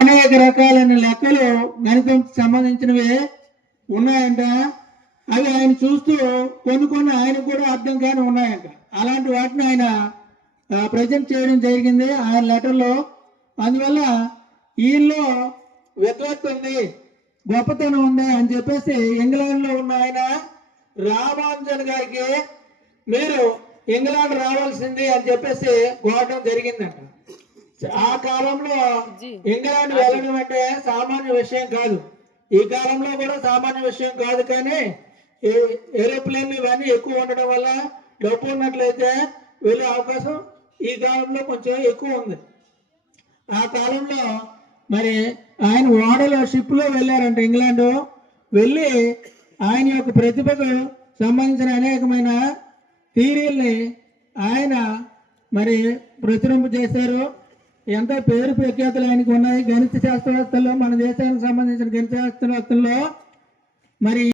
అనేక రకాలైన లెక్కలు గణితం సంబంధించినవి ఉన్నాయంట. అవి ఆయన చూస్తూ కొన్ని ఆయనకు కూడా అర్థం కాని ఉన్నాయంట. అలాంటి వాటిని ఆయన ప్రజెంట్ చేయడం జరిగింది ఆయన లెటర్లో. అందువల్ల ఈయనలో విద్వత్తు ఉంది, గొప్పతనం ఉంది అని చెప్పేసి ఇంగ్లాండ్లో ఉన్న ఆయన రామానుజన్ గారికి మీరు ఇంగ్లాండ్ రావాల్సింది అని చెప్పేసి కోరడం జరిగిందంట. ఆ కాలంలో ఇంగ్లాండ్ వెళ్ళడం అంటే సామాన్య విషయం కాదు. ఈ కాలంలో కూడా సామాన్య విషయం కాదు. కానీ ఏరోప్లేన్లు ఇవన్నీ ఎక్కువ ఉండడం వల్ల డబ్బు ఉన్నట్లయితే వెళ్ళే అవకాశం ఈ కాలంలో కొంచెం ఎక్కువ ఉంది. ఆ కాలంలో మరి ఆయన ఓడలో షిప్లో వెళ్ళారంట ఇంగ్లాండ్. వెళ్ళి ఆయన యొక్క ప్రతిభకు సంబంధించిన అనేకమైన థియరీల్ని ఆయన మరి ప్రచురింప చేశారు. ఎంతో పేరు ప్రఖ్యాతులు ఆయనకు ఉన్నాయి. గణిత శాస్త్రవేత్తల్లో మన దేశానికి సంబంధించిన గణిత శాస్త్రవేత్తల్లో మరి